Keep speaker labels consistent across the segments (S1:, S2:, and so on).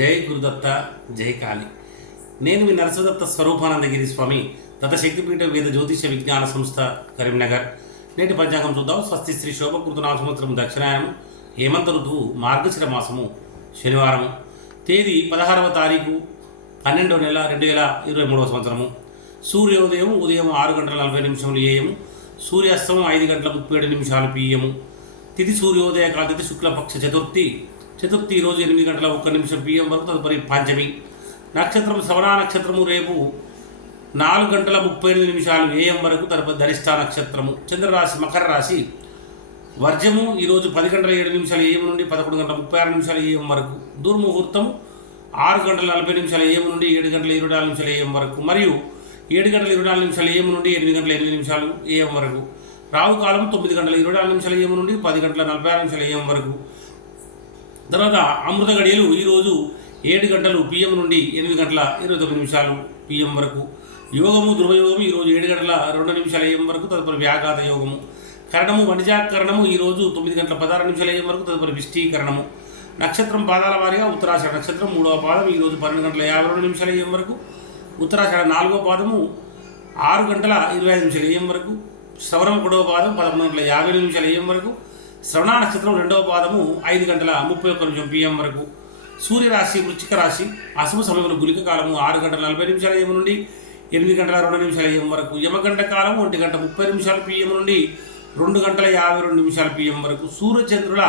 S1: జై గురుదత్త జై కాళి. నేను మీ నరసదత్త స్వరూపానందగిరి స్వామి దత్త శక్తిపీఠ వేద జ్యోతిష విజ్ఞాన సంస్థ కరీంనగర్. నేటి పంచాంగం చూద్దాం. స్వస్తి శ్రీ శోభకృతనామ సంవత్సరం దక్షిణాయనం. హేమంత ఋతువు మార్గశిర మాసము శనివారం. తేదీ పదహారవ తారీఖు పన్నెండవ నెల రెండు వేల ఇరవై మూడవ సంవత్సరము. సూర్యోదయం ఉదయం ఆరు గంటల నలభై నిమిషములు ఏఎం. సూర్యాస్తమం ఐదు గంటల ముప్పై ఏడు నిమిషాలు పిఎము తిథి సూర్యోదయ కాల తిథి శుక్లపక్ష చతుర్థి చతుర్థి ఈరోజు ఎనిమిది గంటల ఒక్క నిమిషం పిఎం వరకు తదుపరి పంచమి. నక్షత్రం శ్రవణ నక్షత్రము రేపు నాలుగు గంటల ముప్పై ఎనిమిది నిమిషాలు ఏఎం వరకు తదుపరి ధరిష్ట నక్షత్రము. చంద్రరాశి మకర రాశి వర్జము ఈరోజు పది గంటల ఏడు నిమిషాల ఏఎం నుండి పదకొండు గంటల ముప్పై ఆరు నిమిషాల ఏఎం వరకు. దుర్ముహూర్తం ఆరు గంటల నలభై నిమిషాల ఏఎం నుండి ఏడు గంటల ఇరవై నాలుగు నిమిషాల ఏఎం వరకు. మరియు ఏడు గంటల ఇరవై నాలుగు నిమిషాల ఏఎం నుండి ఎనిమిది గంటల ఎనిమిది నిమిషాలు ఏఎం వరకు. రావు కాలం తొమ్మిది గంటల ఇరవై నాలుగు నిమిషాల ఏఎం నుండి పది గంటల నలభై ఆరు నిమిషాల ఏఎం వరకు. తర్వాత అమృత గడియలు ఈరోజు ఏడు గంటలు పిఎం నుండి ఎనిమిది గంటల ఇరవై తొమ్మిది నిమిషాలు పిఎం వరకు. యోగము ధ్రువయోగము ఈరోజు ఏడు గంటల రెండు నిమిషాల ఏం వరకు తదుపరి వ్యాఘాత యోగము. కరణము వణిజాకరణము ఈరోజు తొమ్మిది గంటల పదహారు నిమిషాల ఏం వరకు తదుపరి విష్టీకరణము నక్షత్రం పాదాల వారిగా ఉత్తరాషాఢ నక్షత్రం మూడవ పాదం ఈరోజు పన్నెండు గంటల యాభై రెండు నిమిషాల ఏం వరకు. ఉత్తరాషాఢ నాలుగో పాదము ఆరు గంటల ఇరవై ఐదు నిమిషాల ఏం వరకు. శ్రవణం గొడవ పాదం పదకొండు గంటల యాభై నిమిషాల ఏం వరకు. శ్రవణ నక్షత్రం రెండవ పాదము ఐదు గంటల ముప్పై ఒక్క నిమిషం పిఎం వరకు. సూర్యరాశి వృచ్చిక రాశి అశుభ సమయంలో గులిక కాలము ఆరు గంటల నలభై నిమిషాల ఏం నుండి ఎనిమిది గంటల రెండు నిమిషాల ఏం వరకు. యమగంట కాలం ఒంటి గంట ముప్పై నిమిషాల పిఎం నుండి రెండు గంటల యాభై రెండు నిమిషాల పిఎం వరకు. సూర్యచంద్రుల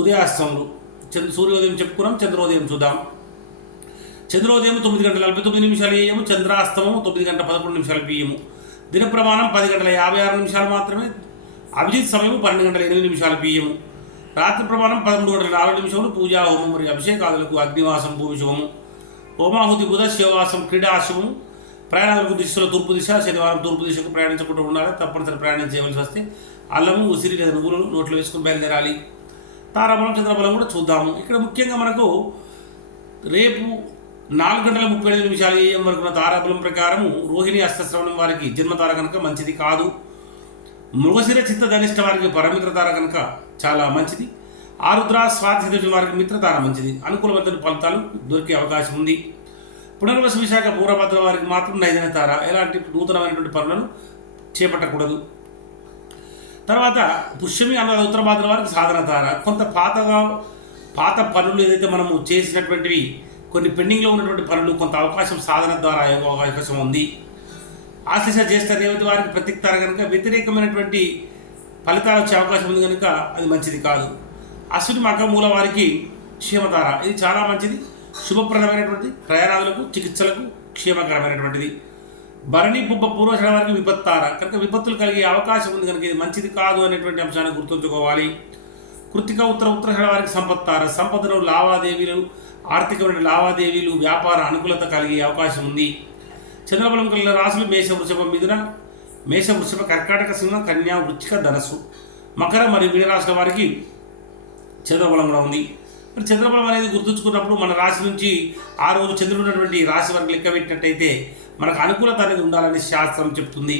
S1: ఉదయాస్తములు చంద్ర సూర్యోదయం చెప్పుకున్నాం చంద్రోదయం చూద్దాం. చంద్రోదయం తొమ్మిది గంటల నలభై తొమ్మిది నిమిషాలు ఏము చంద్రాస్తమం తొమ్మిది గంటల పదకొండు నిమిషాలు పిఎము దిన ప్రమాణం పది గంటల యాభై ఆరు నిమిషాలు మాత్రమే. అభిజిత్ సమయం పన్నెండు గంటల ఎనిమిది నిమిషాలు పిఎము. రాత్రి ప్రమాణం పదమూడు గంటల నాలుగు నిమిషములు పూజా హోమం మరియు అభిషేకాదులకు అగ్నివాసం భూవిశుభము హోమాహుతి బుధ శివవాసం క్రీడాశ్రమం ప్రయాణాలకు దిశలో తూర్పు దిశ శనివారం తూర్పు దిశకు ప్రయాణించకుండా ఉండాలి. తప్పనిసరి ప్రయాణం చేయవలసి వస్తే అల్లము ఉసిరి లేదా నువ్వులను నోట్లో వేసుకుని బయలుదేరాలి. తారాబలం చంద్రబలం కూడా చూద్దాము. ఇక్కడ ముఖ్యంగా మనకు రేపు నాలుగు గంటల ముప్పై ఐదు నిమిషాలు ఏఎం వరకు ఉన్న తారాబలం ప్రకారము రోహిణి అస్త్రశ్రవణం వారికి జన్మతార కనుక మంచిది కాదు. మృగశిర చిత్త ధనిష్ట వారికి పరమిత్ర తార కనుక చాలా మంచిది. ఆరుద్ర స్వాతి వారికి మిత్రతార మంచిది. అనుకూలమైన ఫలితాలు దొరికే అవకాశం ఉంది. పునర్వస విశాఖ పూర్వభద్ర వారికి మాత్రం నైదన తార ఎలాంటి నూతనమైనటువంటి పనులను చేపట్టకూడదు. తర్వాత పుష్యమి అన్నది ఉత్తర భాద్ర వారికి సాధన తార కొంత పాతగా పాత పనులు ఏదైతే మనము చేసినటువంటివి కొన్ని పెండింగ్లో ఉన్నటువంటి పనులు కొంత అవకాశం సాధన ద్వారా అవకాశం ఉంది. ఆశీష చేస్తే రేవతి వారికి ప్రతిక్తార కనుక వ్యతిరేకమైనటువంటి ఫలితాలు వచ్చే అవకాశం ఉంది కనుక అది మంచిది కాదు. అశ్విని మక మూల వారికి క్షేమతార ఇది చాలా మంచిది. శుభప్రదమైనటువంటి ప్రయాణాలకు చికిత్సలకు క్షేమకరమైనటువంటిది. భరణి బుబ్బ పూర్వశన వారికి విపత్తార. కనుక విపత్తులు కలిగే అవకాశం ఉంది కనుక ఇది మంచిది కాదు అనేటువంటి అంశాన్ని గుర్తుంచుకోవాలి. కృతిక ఉత్తర ఉత్తరాషణ వారికి సంపత్తార. సంపదను లావాదేవీలు ఆర్థికమైన లావాదేవీలు వ్యాపార అనుకూలత కలిగే అవకాశం ఉంది. చంద్రబలం కలిగిన రాశులు మేష వృషభ మిథున మేష వృషభ కర్కాటక సింహ కన్యా వృచ్చిక ధనస్సు. మకర మరియు మీనరాశుల వారికి చంద్రబలం కూడా ఉంది. మరి చంద్రబలం అనేది గుర్తుంచుకున్నప్పుడు మన రాశి నుంచి ఆ రోజు చంద్రుడు ఉన్నటువంటి రాశి వరకు లెక్క పెట్టినట్టయితే మనకు అనుకూలత అనేది ఉండాలని శాస్త్రం చెప్తుంది.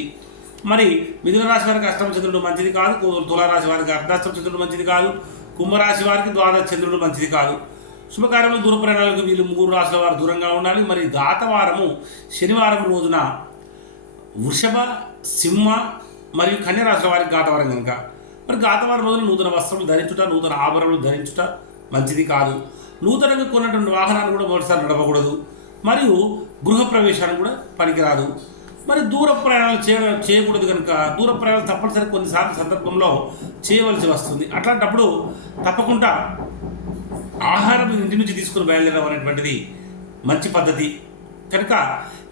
S1: మరి మిథున రాశి వారికి అష్టమ చంద్రుడు మంచిది కాదు తులారాశి వారికి అర్ధాష్టమ చంద్రుడు మంచిది కాదు కుంభరాశి వారికి ద్వాదశ చంద్రుడు మంచిది కాదు. శుభకార్యములు దూర ప్రయాణాలకు వీళ్ళు మూడు రాశుల వారు దూరంగా ఉండాలి. మరి గాతవారము శనివారం రోజున వృషభ సింహ మరియు కన్య రాశుల వారికి గాతవారం కనుక. మరి గాతవారం రోజున నూతన వస్త్రములు ధరించుట నూతన ఆభరణలు ధరించుట మంచిది కాదు. నూతనంగా కొన్నటువంటి వాహనాలు కూడా మొదటిసారి నడపకూడదు. మరియు గృహ ప్రవేశాన్ని కూడా పనికిరాదు. మరి దూర ప్రయాణాలు చేయ చేయకూడదు కనుక దూర ప్రయాణాలు తప్పనిసరి కొన్నిసార్లు సందర్భంలో చేయవలసి వస్తుంది. అట్లాంటప్పుడు తప్పకుండా ఆహారం ఇంటి నుంచి తీసుకుని బయలుదేరడం అనేటువంటిది మంచి పద్ధతి. కనుక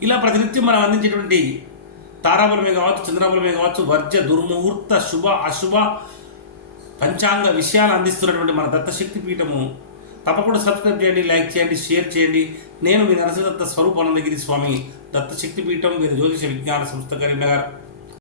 S1: ఇలా ప్రతినిత్యం మనం అందించేటువంటి తారాబలమే కావచ్చు చంద్రబలమే కావచ్చు వర్జ దుర్ముహూర్త శుభ అశుభ పంచాంగ విషయాలు అందిస్తున్నటువంటి మన దత్తశక్తి పీఠము తప్పకుండా సబ్స్క్రైబ్ చేయండి లైక్ చేయండి షేర్ చేయండి. నేను మీ నరసింహదత్త స్వరూపానందగిరి స్వామి దత్తశక్తి పీఠం మీరు జ్యోతిష విజ్ఞాన సంస్థ కరీంనగర్.